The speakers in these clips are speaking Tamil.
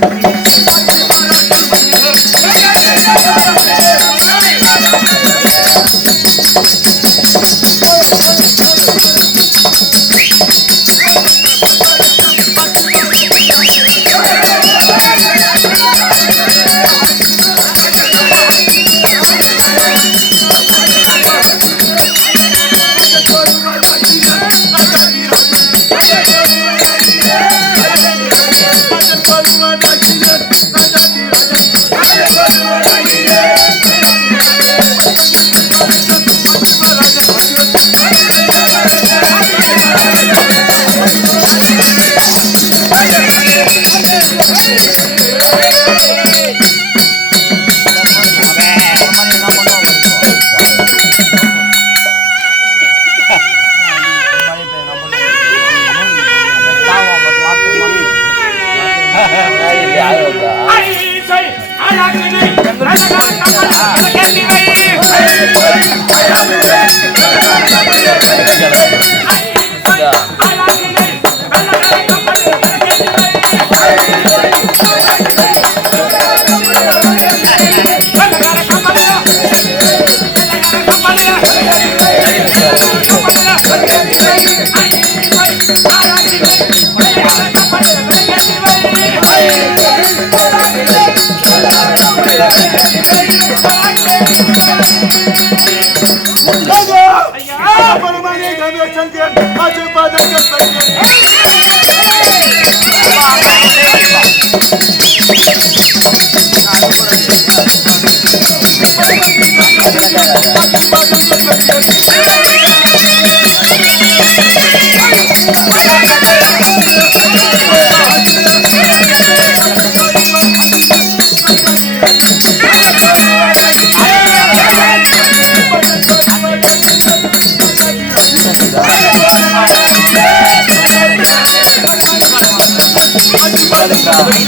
ಭೂಮಿ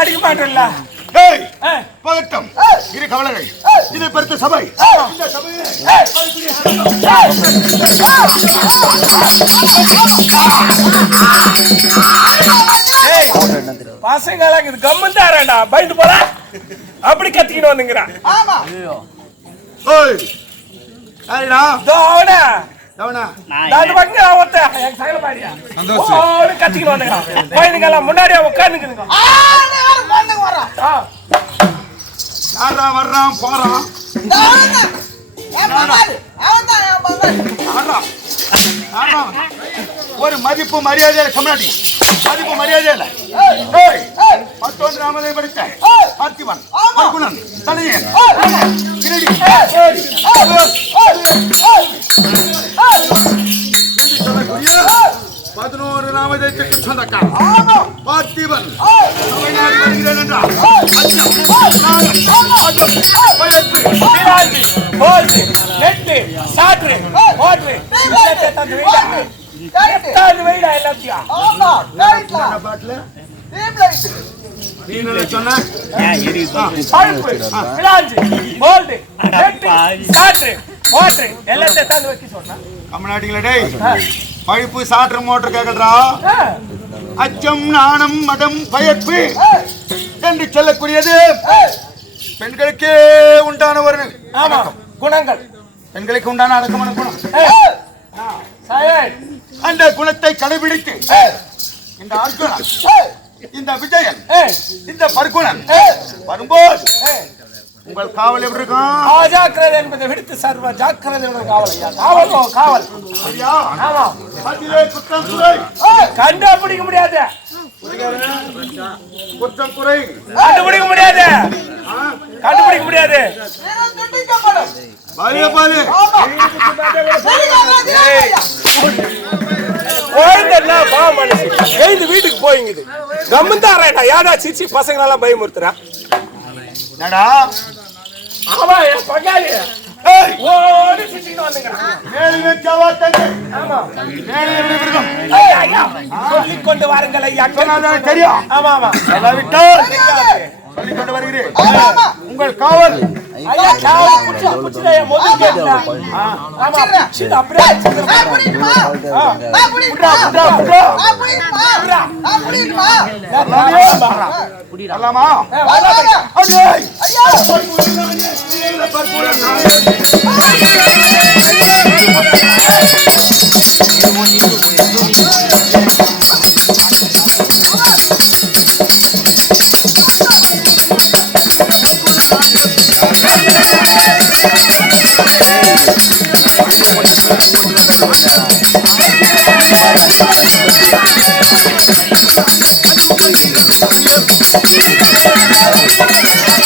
அடிக்க மாட்டேன்ல. பதட்டம். இரு கவலைகள் இதை பெருத்த சபை. இந்த சபையிலே பசங்க இது கம்மன் தாரண்டா பயந்து போற அப்படி கத்திக்கிட்டு வந்துங்கிறான் ஓய் யாரிடா? தோட முன்னாடியே உட்காந்துக்குதுங்க யாரா வர்றான் போறான்? ஒரு மதிப்பு மரியாதை கம்னாடி மதிப்பு மரியாதை இல்ல பத்தொன்று நாமதை படித்த பார்த்திபன் பகுணன் தலையன் கிரடி பதினோரு நாமதேயத்துக்கு சொந்தக்காரன் ஆமா பார்த்திபன் ஏய், சபை நாடி வருகிறேன் என்றார் அச்சம், நாணம், அச்சம், பயப்பு, பிராஞ்சி போல்டு நெட்டு சாற்று போட்டு இல்லத்தை தந்து வைடாங்க ரைட்டு. தந்து வைடா எல்லாத்தையும் ஆமா ரைட்ல என்ன பாட்டுல? டீம் பழுப்பு சாற்று மோட்டர் கேட்கறா அச்சம் நாணம் மடம் பயப்பு என்று சொல்லக்கூடியது பெண்களுக்கே உண்டான ஒரு ஆமா குணங்கள். பெண்களுக்கு உண்டான அடக்கமான குணம். அந்த குணத்தை கடைபிடித்து இந்த அர்ஜுனன் இந்த விஜயன் இந்த பர்குணன் வரும்போது உங்கள் காவல் எப்படி இருக்கும்? அஜாக்கிரதை என்பதை விடுத்து சர்வ ஜாக்கிரதை உள்ள காவல் காவல் காவல். குறை. கண்டுபிடிக்க முடியாது. குற்றம் குறை. கண்டுபிடிக்க முடியாது? கண்டுபிடிக்க முடியாது. வீட்டுக்கு போயிங்குது கம்முந்தாரேடா யாரா சிரிச்சு பசங்களெல்லாம் பயமுறுத்துறா? என்னடா? ஆமா என் பங்காளி ஏய், ஓடி சிரிச்சுக்கிட்டு வந்துங்கிறான் மேல் வைக்கவா தங்கை? ஆமா. மேலே எப்படி விருதம்? ஐயா, ஐயா, சொல்லிக் கொண்டு வாருங்கள் ஐயா. சொன்னாதானே தெரியும்? ஆமா ஆமா. சொல்லாவிட்டால் சொல்லிக் கொண்டு வருகிறேன். ஆமா உங்கள் காவல். ஐயா காவல் புடிச்சு புடிச்சுடா என் முதல் கேட்டுடா ஆமா அப்படியே புடிக்குமா வரலாமே? வரலாமா?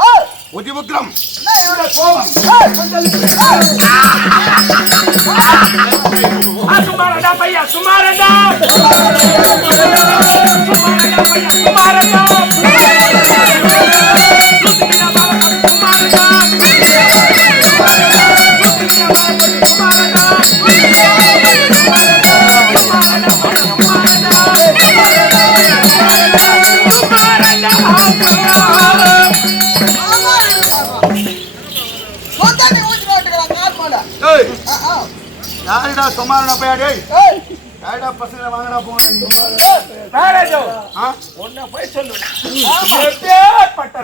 அடே! ஒட்டி இந்த பர்குணன் பையா டேய், இந்த பையா சும்மாரடா யாருடா சுமாரனா பையா டேய் ஏய், யாருடா பசங்களை வாங்கடா போங்க உன்னை போய் எப்பேற்பட்ட